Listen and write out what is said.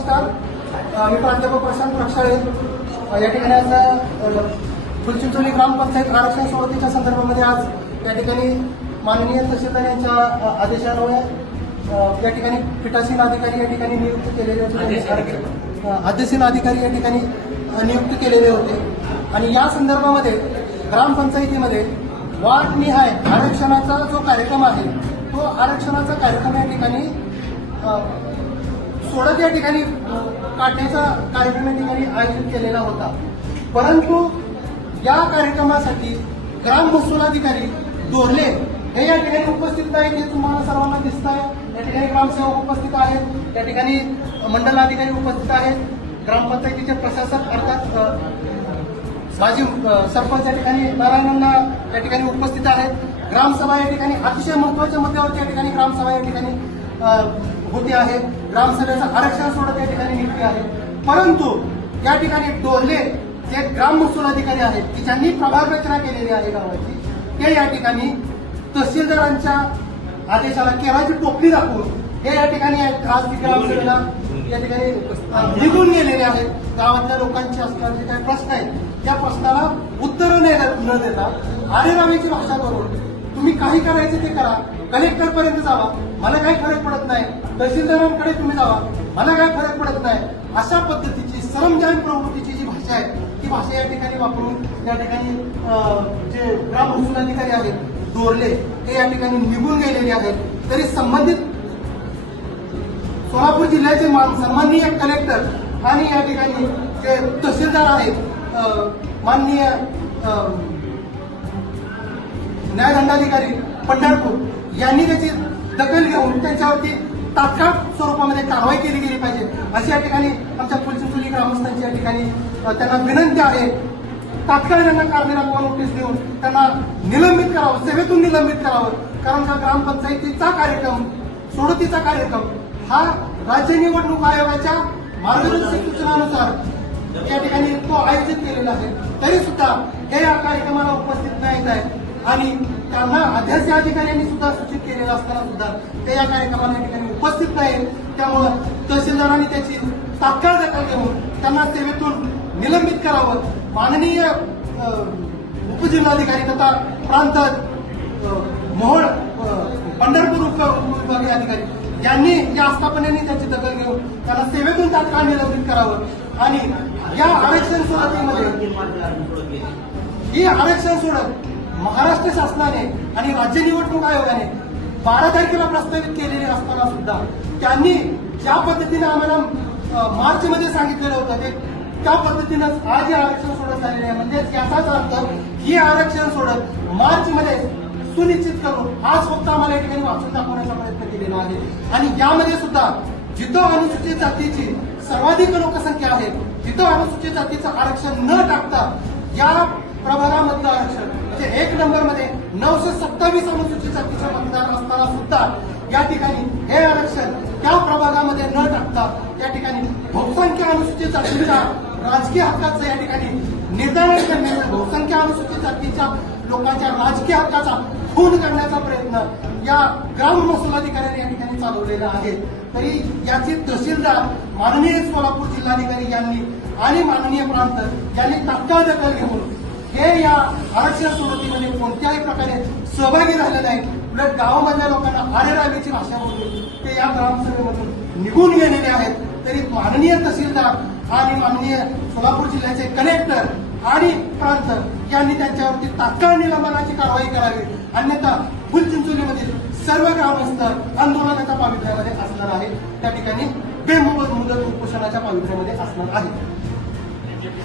मी प्राध्यापक प्रशांत प्रक्षाळे या ठिकाणी आज फुलचिंचोली ग्रामपंचायत आरक्षण सोडतीच्या संदर्भामध्ये आज या ठिकाणी माननीय तहसीलदार यांच्या आदेशान्वये या ठिकाणी पीठासीन अधिकारी या ठिकाणी नियुक्त केलेले होते, अध्यक्षीन अधिकारी या ठिकाणी नियुक्त केलेले होते आणि या संदर्भामध्ये ग्रामपंचायतीमध्ये वार्डनिहाय आरक्षणाचा जो कार्यक्रम आहे तो आरक्षणाचा कार्यक्रम या ठिकाणी सोडत या ठिकाणी काढण्याचा कार्यक्रम या ठिकाणी आयोजित केलेला होता. परंतु या कार्यक्रमासाठी ग्राम महसूल अधिकारी दोरले हे या ठिकाणी उपस्थित नाहीत. हे तुम्हाला सर्वांना दिसत आहे. या ठिकाणी ग्रामसेवक उपस्थित आहेत, या ठिकाणी मंडलाधिकारी उपस्थित आहेत, ग्रामपंचायतीचे प्रशासक अर्थात माजी सरपंच या ठिकाणी नारायणांना या ठिकाणी उपस्थित आहेत. ग्रामसभा या ठिकाणी अतिशय महत्वाच्या मुद्द्यावरती या ठिकाणी ग्रामसभा या ठिकाणी होती आहे. ग्रामसभेचं आरक्षण सोडत या ठिकाणी नियुक्ती आहे. परंतु या ठिकाणी डोरले जे ग्राम महसूल अधिकारी आहेत की ज्यांनी प्रभाग रचना केलेली आहे गावाची, ते या ठिकाणी तहसीलदारांच्या आदेशाला केराची टोपली दाखवून हे या ठिकाणी आज ग्रामसभेला या ठिकाणी निघून गेलेले आहेत. गावातल्या लोकांचे असणारे काही प्रश्न आहेत त्या प्रश्नाला उत्तरं न देता आरेरावीची भाषा करून तुम्ही काही करायचे ते करा, कलेक्टर पर्यंत जावा, मला काही फरक पडत नाही, तहसीलदारांकडे तुम्ही जावा, मला काही फरक पडत नाही, अशा पद्धतीची सरंजाम प्रवृत्तीची जी भाषा आहे ती भाषा या ठिकाणी वापरून या ठिकाणी जे ग्राम महसूल अधिकारी आहेत दोरले हे या ठिकाणी निघून गेलेले आहेत. तरी संबंधित सोलापूर जिल्ह्याचे सन्माननीय कलेक्टर आणि या ठिकाणी जे तहसीलदार आहेत माननीय न्यायदंडाधिकारी पंढरपूर यांनी त्याची दखल घेऊन त्यांच्यावरती तात्काळ स्वरूपामध्ये कारवाई केली गेली पाहिजे अशी या ठिकाणी आमच्या फुलचिंचोली ग्रामस्थांची या ठिकाणी त्यांना विनंती आहे. तात्काळ त्यांना कारणे दाखवा नोटीस देऊन त्यांना निलंबित करावं, सेवेतून निलंबित करावं. कारण का ग्रामपंचायतीचा कार्यक्रम सोडतीचा कार्यक्रम हा राज्य निवडणूक आयोगाच्या मार्गदर्शक सूचनानुसार या ठिकाणी तो आयोजित केलेला आहे. तरी सुद्धा हे या कार्यक्रमाला उपस्थित नाहीत आहे आणि त्यांना अध्यक्ष अधिकाऱ्यांनी सुद्धा सूचित केलेलं असताना सुद्धा ते या कार्यक्रमाला या ठिकाणी उपस्थित नाही. त्यामुळं तहसीलदारांनी त्याची तात्काळ दखल घेऊन त्यांना सेवेतून निलंबित करावं. माननीय उपजिल्हाधिकारी तथा प्रांत मोहोळ पंढरपूर उपविभागीय अधिकारी यांनी या आस्थापनेने त्याची दखल घेऊन त्यांना सेवेतून तात्काळ निलंबित करावं. आणि या आरक्षण सोडतीमध्ये ही आरक्षण सोडत महाराष्ट्र शासनाने आणि राज्य निवडणूक आयोगाने 12 तारखेला प्रस्तावित केलेले असताना सुद्धा त्यांनी ज्या पद्धतीने आम्हाला मार्च मध्ये सांगितलेलं होतं ते त्या पद्धतीनंच आज हे आरक्षण सोडत झालेले आहे. म्हणजे याचाच अर्थ ही आरक्षण सोडत मार्च मध्ये सुनिश्चित करून आज फक्त आम्हाला या ठिकाणी वाचून दाखवण्याचा प्रयत्न केलेला आहे. आणि यामध्ये सुद्धा जिथं अनुसूचित जातीची सर्वाधिक लोकसंख्या आहे तिथं अनुसूचित जातीचं आरक्षण न टाकता या प्रभागामधलं आरक्षण म्हणजे 1 नंबरमध्ये 927 अनुसूचित जातीचे मतदार असताना सुद्धा या ठिकाणी हे आरक्षण त्या प्रभागामध्ये न टाकता त्या ठिकाणी बहुसंख्य अनुसूचित जातीच्या राजकीय हक्काचं या ठिकाणी निर्धारण करण्याचा, बहुसंख्य अनुसूचित जातीच्या लोकांच्या राजकीय हक्काचा खून करण्याचा प्रयत्न या ग्राम महसूल अधिकाऱ्यांनी या ठिकाणी चालवलेला आहे. तरी याची तहसीलदार माननीय सोलापूर जिल्हाधिकारी यांनी आणि माननीय प्रांत यांनी तात्काळ दखल घेऊन हे या आरक्षण सोडतीमध्ये कोणत्याही प्रकारे सहभागी झाले नाहीत. उलट गावामधल्या लोकांना आरेरावीची भाषा बोलून ते या ग्रामसभेमधून निघून गेलेले आहेत. तरी माननीय तहसीलदार आणि माननीय सोलापूर जिल्ह्याचे कलेक्टर आणि प्रांत यांनी त्यांच्यावरती तात्काळ निलंबनाची कारवाई करावी. अन्यथा फुलचिंचोलीमधील सर्व ग्रामस्थ आंदोलनाच्या पावित्र्यामध्ये असणार आहेत. त्या ठिकाणी बेमुदत उपोषणाच्या पावित्र्यामध्ये असणार आहेत.